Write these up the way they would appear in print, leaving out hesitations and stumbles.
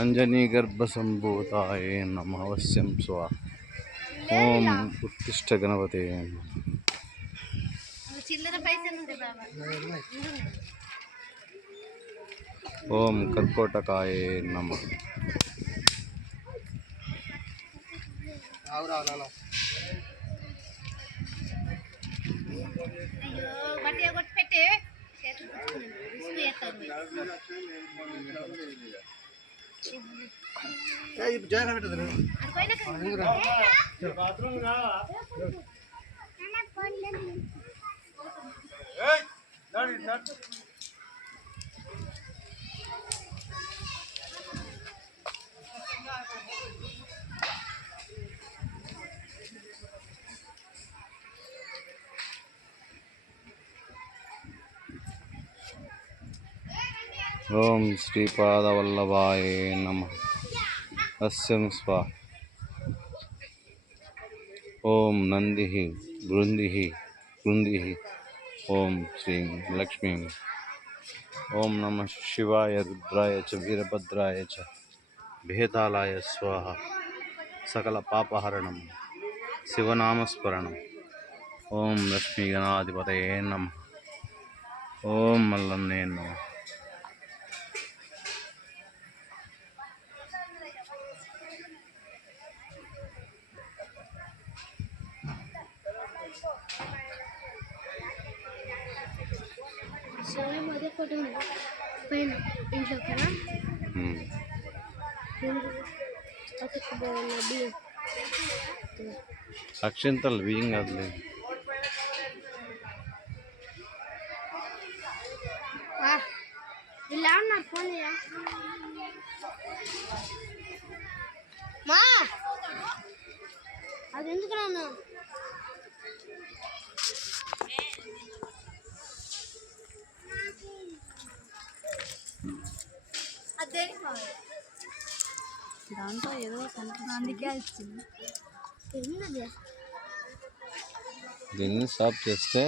अंजनी गर्भसंभूताय नमः अवश्यं स्वाहा। ओम उत्तिष्ठ गणपते। ओम कर्कोटकाय नमः। ओम श्रीपादवल्लभाय नमः अस्यं स्वाहा। ओम नंदिः बृंदिः ओम श्री लक्ष्मी। ओम नमः शिवाय रुद्राय च वीरभद्राय च भेदालाय स्वाहा। सकल पापहरणं शिवनामस्मरणम्। ओम लक्ष्मी गणाधिपतये नमः। ओम मल्लन्ने नमः। అక్షింతలు బియ్యం కాదులే. అది ఎందుకు నాన్న దాంట్లో ఏదో అందుకే వచ్చింది. దీన్ని సాఫ్ చేస్తే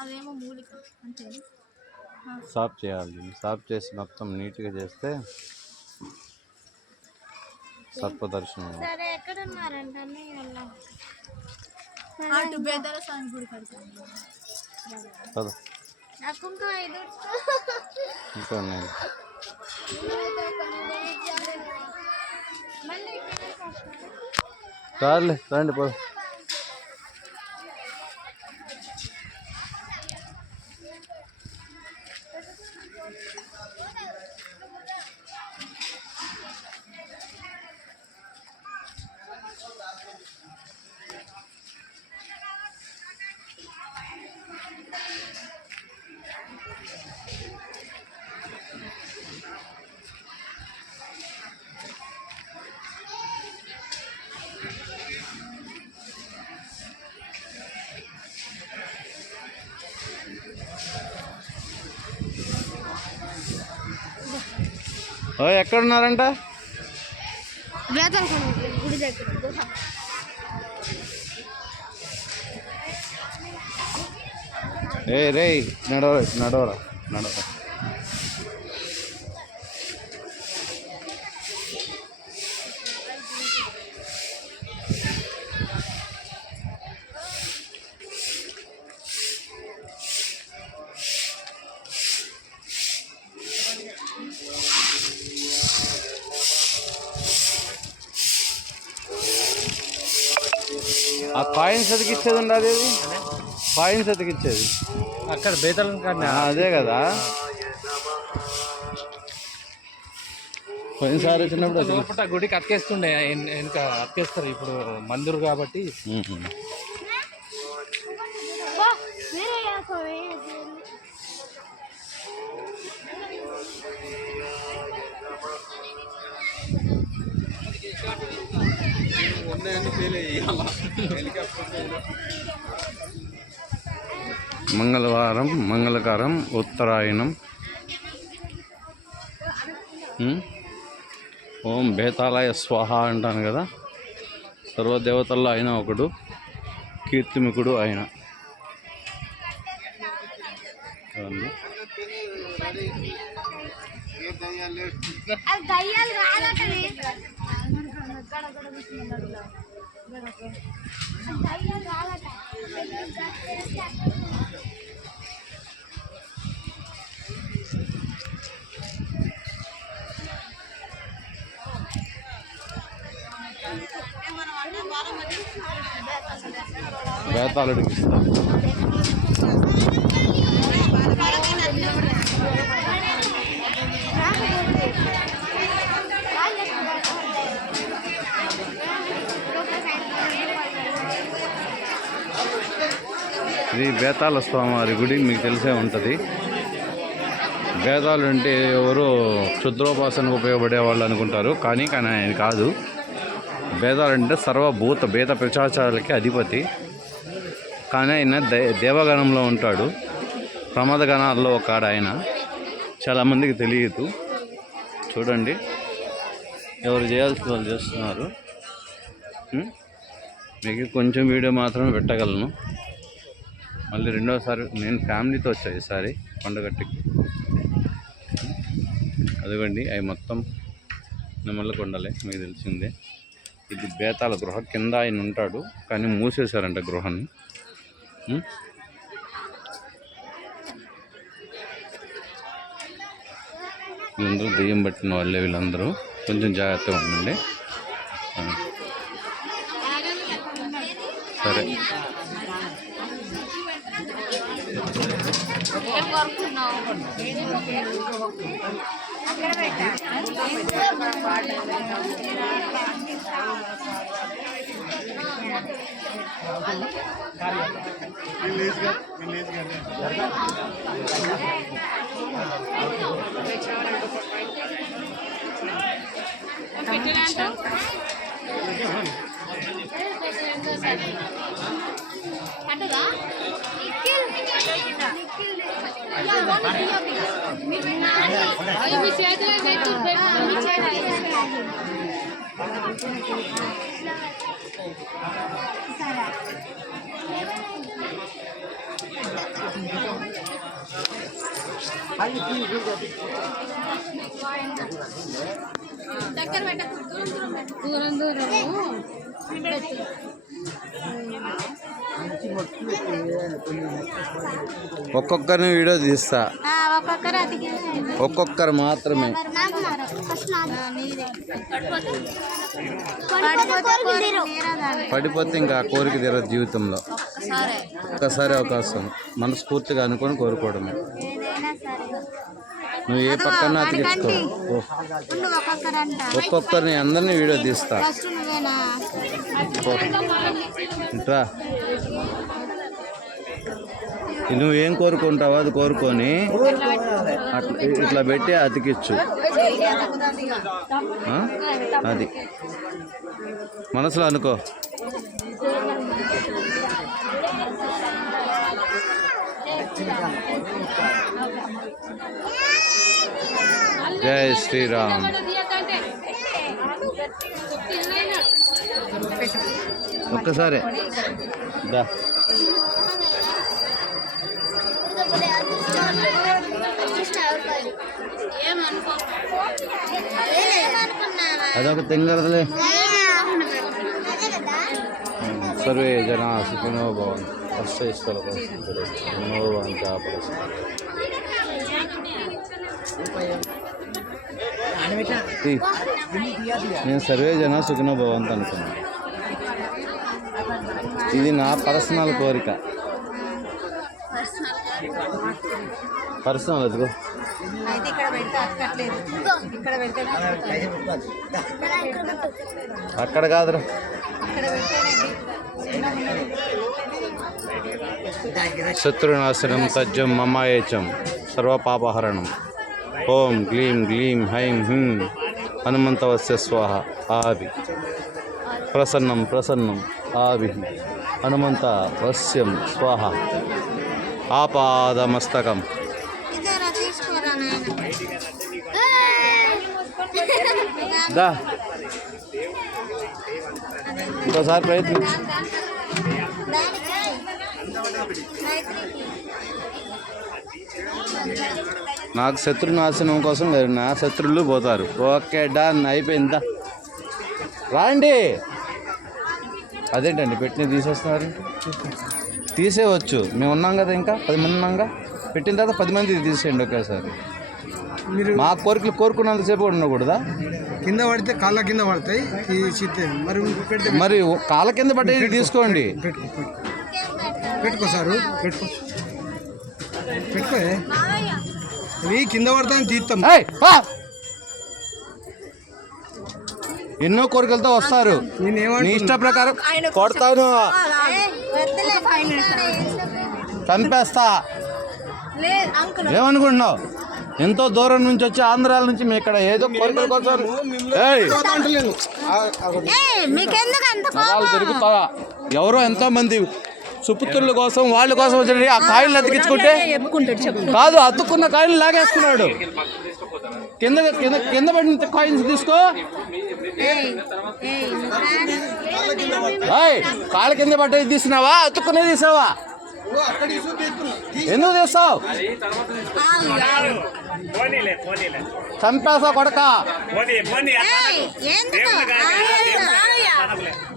అదేమో మూలిక అంటే సాఫ్ చేయాలి. సాఫ్ చేసి మొత్తం నీట్గా చేస్తే సర్పదర్శనం. సరే ఎక్కడ ఉన్నారంట అటు బేదర స్వామి గుడి కడతాను. ఇంకా నేను చాలే రండి పో. ఎక్కడున్నారంట? గుడి దగ్గర. రే నడవరా. ఆ కాయిన్స్ ఎతికిచ్చేది ఉండదు. కాయిన్స్ ఎతికిచ్చేది అక్కడ బేతలం కాడ అదే కదా. పోయినసారి వచ్చినప్పుడు లోపల గుడికి అతికేస్తుండే, వెనుక అతికేస్తారు. ఇప్పుడు మందిరు కాబట్టి మంగళవారం మంగళకరం ఉత్తరాయణం. ఓం బేతాళాయ స్వాహ అంటాను కదా. సర్వదేవతల్లో ఆయన ఒకడు, కీర్తిముఖుడు ఆయన. చూడండి. అది దయ్యాలు రాదటనే. దయ్యాలు రాదట. బేతాళుడికి ఇస్తాం. ఇది బేతాళ స్వామివారి గుడి, మీకు తెలిసే ఉంటుంది. బేతాళుడు అంటే ఎవరు క్షుద్రోపాసనకు ఉపయోగపడే వాళ్ళు అనుకుంటారు, కానీ ఆయన కాదు. బేతాళుడు అంటే సర్వభూత భేద ప్రచారాలకి అధిపతి. కానీ ఆయన దేవగణంలో ఉంటాడు, ప్రమాదగణాల్లో ఒక ఆయన. చాలామందికి తెలియదు. చూడండి, ఎవరు చేయాల్సిన వాళ్ళు చేస్తున్నారు. మీకు కొంచెం వీడియో మాత్రమే పెట్టగలను. మళ్ళీ రెండోసారి నేను ఫ్యామిలీతో వచ్చాను ఈసారి కొండగట్టుకి. అదిగోండి, అవి మొత్తం నెమళ్ళ కొండలే, మీకు తెలిసిందే. ఇది బేతాళ గృహ. కింద ఆయన ఉంటాడు, కానీ మూసేశారంట గృహాన్ని. వీళ్ళందరూ దెయ్యం పట్టిన వాళ్ళే. వీళ్ళందరూ కొంచెం జాగ్రత్తగా ఉండండి. సరే, దూరం దూరం ఒక్కొక్కరిని వీడియో తీస్తా, ఒక్కొక్కరు మాత్రమే. పడిపోతే ఇంకా కోరిక తీరదు జీవితంలో. ఒక్కసారి అవకాశం మనస్ఫూర్తిగా అనుకొని కోరుకోవడమే. నువ్వు ఏ పక్కన అతికించుకో. ఒక్కొక్కరిని అందరినీ వీడియో తీస్తా. ఇంట్రా, నువ్వేం కోరుకుంటావో అది కోరుకొని ఇట్లా పెట్టి అతికిచ్చు. అది మనసులో అనుకో. జై శ్రీరామ్. ఒక్కసారి దా. అదొక తెంగరదలే. సర్వే జనా సుఖినో భవంతు. నేను సర్వే జనా సుఖినో భవంతు అనుకున్నాను. ఇది నా పర్సనల్ కోరిక. పర్సనల్ అదిగో. అక్కడ కాదురా, శత్రునాశనం తజ్జం మమాయేచం సర్వపాపహరణం. ఓం క్లీం గ్లీం హైం హ్రీం హనుమంతవస్య స్వాహ. ఆవి ప్రసన్నం ప్రసన్నం ఆవి హనుమంత వస్యం స్వాహ. ఆపాదమస్తకం. దా, ఇంకోసారి ప్రయత్నించు. నాకు శత్రు నాశనం కోసం కాదు, నా శత్రువులు పోతారు. ఓకే డన్, అయిపోయిందా? రాండి. అదేంటండి పెట్టిన తీసేస్తున్నారు? తీసేయవచ్చు, మేము ఉన్నాం కదా, ఇంకా 10 మంది ఉన్నాంగా. పెట్టిన తర్వాత 10 మంది తీసేయండి ఒకేసారి. మీరు మా కోరికలు కోరుకున్నంతసేపు కూడా ఉండకూడదా? కింద పడితే కాళ్ళ కింద పడతాయి మరి పెడితే మరి కాళ్ళ కింద పట్టేది తీసుకోండి. పెట్టుకో సారు, పెట్టుకో ఇవి కింద పడతాయని తీస్తాం. ఏయ్, ఆ! ఎన్నో కోరికలతో వస్తారు, నీ ఇష్ట ప్రకారం కొడతాను, చంపేస్తా. ఏమనుకుంటున్నావు? ఎంతో దూరం నుంచి వచ్చి ఆంధ్రాల నుంచి మీ ఇక్కడ ఏదో కోరికల కోసం నరాలు తిరుగుతావా? ఎవరో ఎంతో మంది సుపుత్రుల కోసం వాళ్ళ కోసం వచ్చి ఆ కాయలు అతికించుకుంటే కాదు, అతుక్కున్న కాయలు లాగేస్తున్నాడు. కింద కింద కింద పడిన కాయిన్స్ తీసుకో. కాళ్ళ కింద పట్టేది తీసినావా, అతుక్కునే తీసావా? ఎందుకు తీస్తావు? చంపేసా కొడక.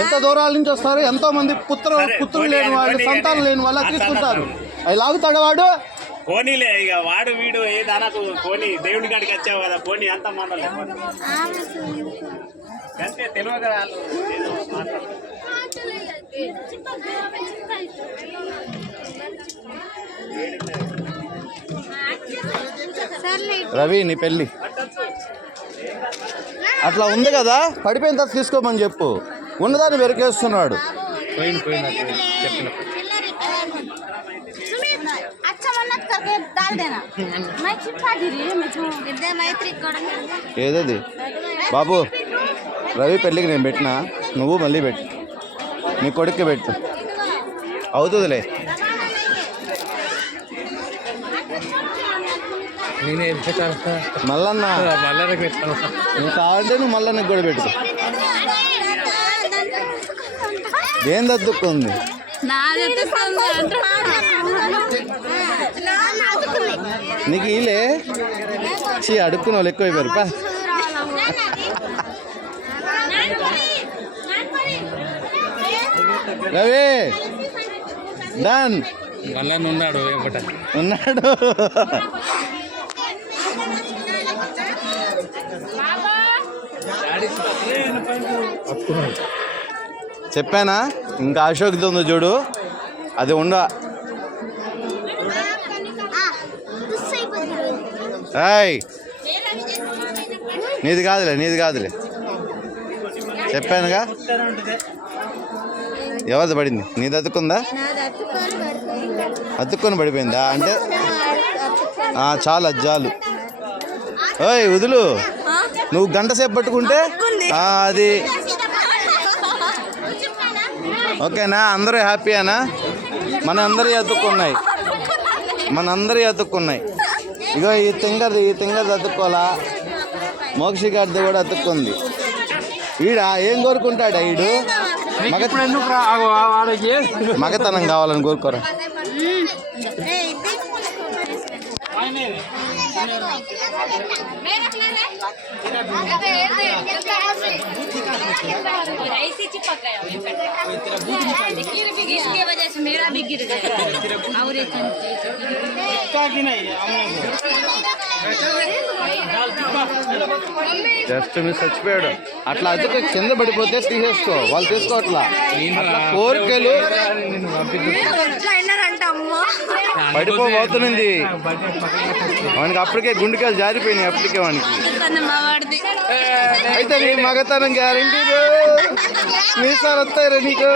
ఎంత దూరాల నుంచి వస్తారు, ఎంతో మంది పుత్రులు లేని వాళ్ళు, సంతానం లేని వాళ్ళు తీసుకుంటారు. అవి లాగుతాడు వాడు. పోనీలే, ఇక వాడు వీడు ఏ దాదాపు పోనీ దేవుడి కాడికి వచ్చావు కదా, పోనీ అంత మాటలే అంతే. తెలియక వాళ్ళు రవి, నీ పెళ్ళి అట్లా ఉంది కదా, పడిపోయిన తర్వాత తీసుకోమని చెప్పు. ఉన్నదాన్ని వెరికేస్తున్నాడు. ఏదది బాబు? రవి పెళ్ళికి నేను పెట్టినా, నువ్వు మళ్ళీ పెట్టు, నీ కొడుక్కి పెట్టు, అవుతుందిలే. మల్లన్న నువ్వు కావాలంటే నువ్వు మల్లన్నకి కూడా పెట్టు. ఏం దద్దుకుంది? నీకు ఈలే అడుక్కున్న వాళ్ళు ఎక్కువైపోయారు. పా రవి డన్. ఉన్నాడు ఉన్నాడు. చెప్పానా? ఇంకా అశోక్ది ఉంది చూడు, అది ఉండ. ఏయ్, నీది కాదులే చెప్పానుగా. ఎవరిది పడింది? నీది అతుక్కుందా? అతుక్కొని పడిపోయిందా? అంటే చాలు, అది చాలు. ఓయ్ వదులు, నువ్వు గంట సేపు పట్టుకుంటే అది ఓకేనా? అందరూ హ్యాపీయేనా? మనందరి అతుక్కున్నాయి. ఇగో ఈ తింగర్ది అతుక్కోలా, మోక్షి గారిది కూడా అతుక్కుంది. ఈడా ఏం కోరుకుంటాడా? ఈడు మగతనం కావాలని కోరుకోరా. इसके वजह से मेरा भी गिर गया और జస్ట్ మిస్ చచ్చిపోయాడు. అట్లా అతుకు కింద పడిపోతే తీసేసుకో, వాళ్ళు తీసుకోవట్లా. కోరికలు పడిపోబోతుంది వానికి. అప్పటికే గుండెకాయలు జారిపోయినాయి అప్పటికే వానికి. అయితే నీ మగతనం గ్యారంటీ. మీసాలు వస్తాయిరా నీకు.